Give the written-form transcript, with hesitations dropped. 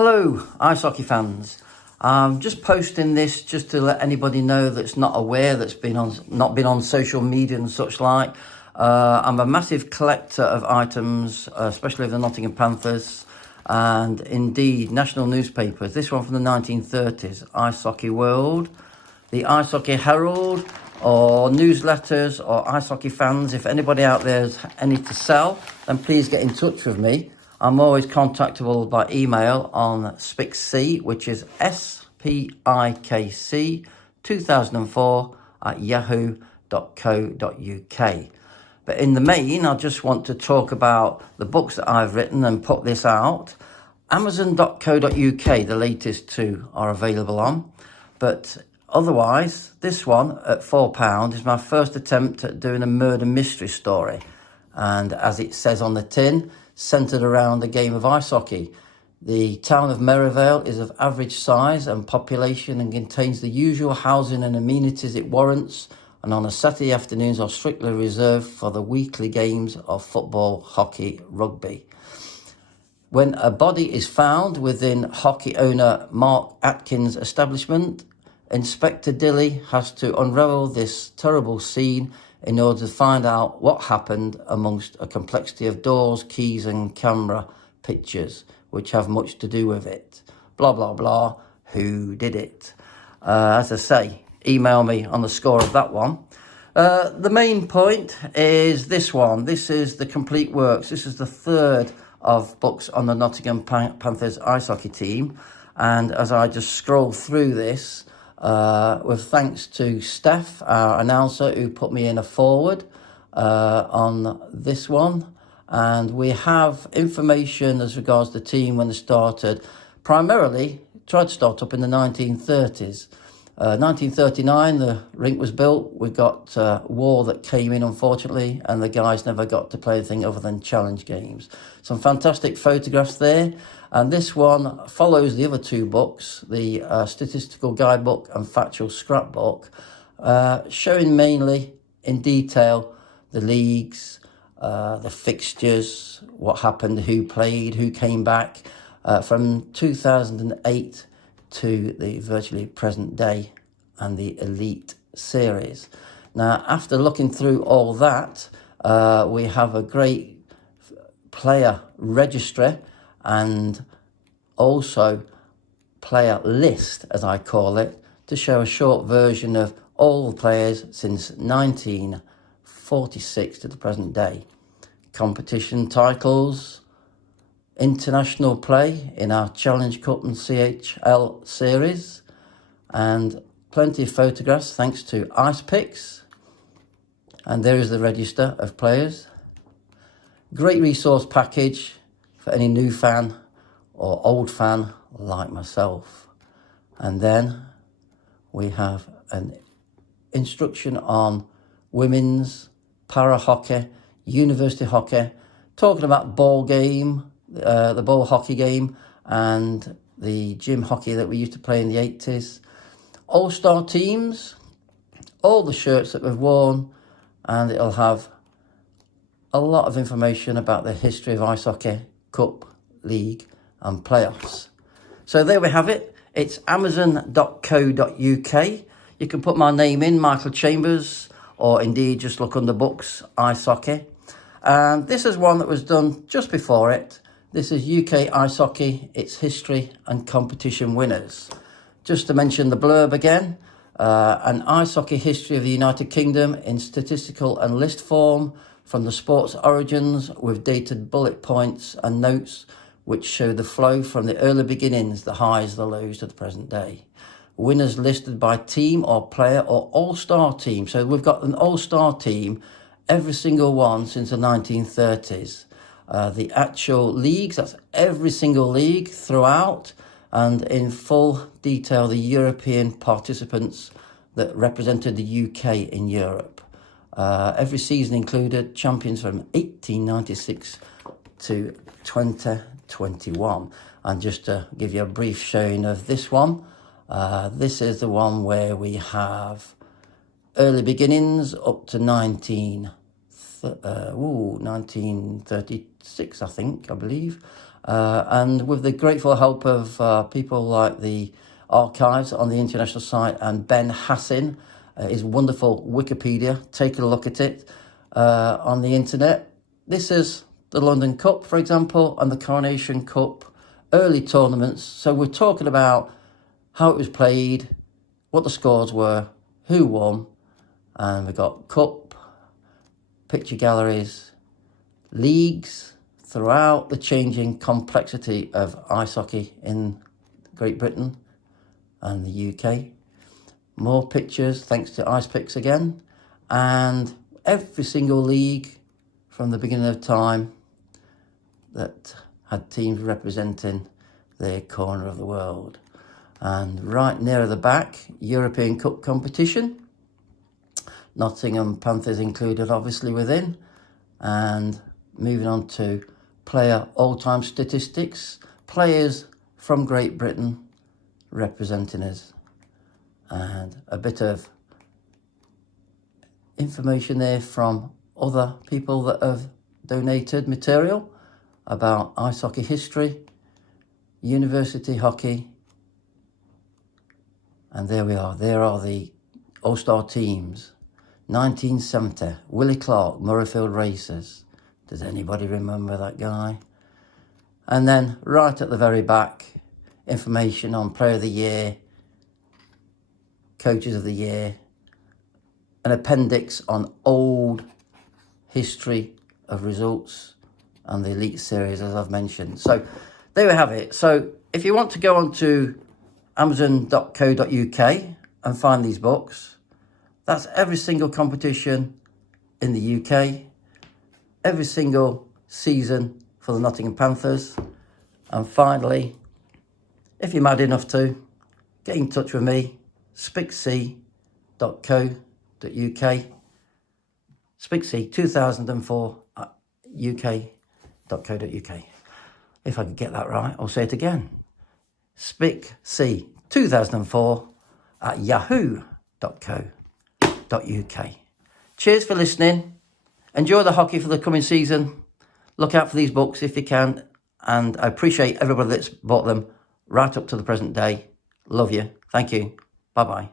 Hello, ice hockey fans. I'm just posting this just to let anybody know that's not aware, that's not been on social media and such like. I'm a massive collector of items, especially of the Nottingham Panthers and indeed national newspapers. This one from the 1930s, Ice Hockey World, the Ice Hockey Herald, or newsletters or ice hockey fans. If anybody out there has any to sell, then please get in touch with me. I'm always contactable by email on SPICC, which is SPIKC 2004 at yahoo.co.uk. But in the main, I just want to talk about the books that I've written and put this out. Amazon.co.uk, the latest two are available on. But otherwise, this one at £4 is my first attempt at doing a murder mystery story. And as it says on the tin, centred around the game of ice hockey. The town of Merivale is of average size and population and contains the usual housing and amenities it warrants, and on a Saturday afternoons are strictly reserved for the weekly games of football, hockey, rugby. When a body is found within hockey owner Mark Atkins' establishment, Inspector Dilly has to unravel this terrible scene in order to find out what happened amongst a complexity of doors, keys and camera pictures, which have much to do with it. Blah, blah, blah. Who did it? As I say, email me on the score of that one. The main point is this one. This is the complete works. This is the third of books on the Nottingham Panthers ice hockey team. And as I just scroll through this, with thanks to Steph, our announcer, who put me in a forward on this one. And we have information as regards the team when they started. Primarily, tried to start up in the 1930s. 1939, the rink was built. We got war that came in, unfortunately, and the guys never got to play anything other than challenge games. Some fantastic photographs there. And this one follows the other two books, the Statistical Guidebook and Factual Scrapbook, showing mainly in detail the leagues, the fixtures, what happened, who played, who came back, from 2008 to the virtually present day and the Elite Series. Now, after looking through all that, we have a great player registry and also player list, as I call it, to show a short version of all the players since 1946 to the present day. Competition titles, international play in our Challenge Cup and CHL series, and plenty of photographs thanks to Ice Pics. And there is the register of players. Great resource package for any new fan or old fan like myself. And then we have an instruction on women's para hockey, university hockey, talking about ball game, the ball hockey game, and the gym hockey that we used to play in the 80s. All-star teams, all the shirts that we've worn, and it'll have a lot of information about the history of ice hockey, cup, league and playoffs. So there we have it. It's amazon.co.uk. You can put my name in, Michael Chambers, or indeed just look under books, ice hockey. And this is one that was done just before it. This is UK Ice Hockey, its history and competition winners. Just to mention the blurb again, an ice hockey history of the United Kingdom in statistical and list form from the sport's origins with dated bullet points and notes which show the flow from the early beginnings, the highs, the lows to the present day. Winners listed by team or player or all-star team. So we've got an all-star team, every single one since the 1930s. The actual leagues, that's every single league throughout, and in full detail, the European participants that represented the UK in Europe. Every season included champions from 1896 to 2021. And just to give you a brief showing of this one, this is the one where we have early beginnings up to 1936, I believe. And with the grateful help of people like the archives on the international site and Ben Hassin, his wonderful Wikipedia, take a look at it on the internet. This is the London Cup, for example, and the Coronation Cup early tournaments. So we're talking about how it was played, what the scores were, who won, and we've got cup, picture galleries, leagues throughout the changing complexity of ice hockey in Great Britain and the UK. More pictures thanks to Ice Picks again, and every single league from the beginning of time that had teams representing their corner of the world. And right near the back, European Cup competition, Nottingham Panthers included obviously within, and moving on to player all-time statistics, players from Great Britain representing us, and a bit of information there from other people that have donated material about ice hockey history, university hockey, and there we are. There are the all-star teams. 1970, Willie Clark, Murrayfield Racers. Does anybody remember that guy? And then right at the very back, information on Player of the Year, Coaches of the Year, an appendix on old history of results and the Elite Series, as I've mentioned. So there we have it. So if you want to go on to amazon.co.uk and find these books, that's every single competition in the UK, every single season for the Nottingham Panthers. And finally, if you're mad enough to, get in touch with me, spixc.co.uk, spixc 2004 at uk.co.uk. If I could get that right, I'll say it again. spixc 2004 at yahoo.co.uk. Cheers for listening. Enjoy the hockey for the coming season. Look out for these books if you can. And I appreciate everybody that's bought them right up to the present day. Love you. Thank you. Bye-bye.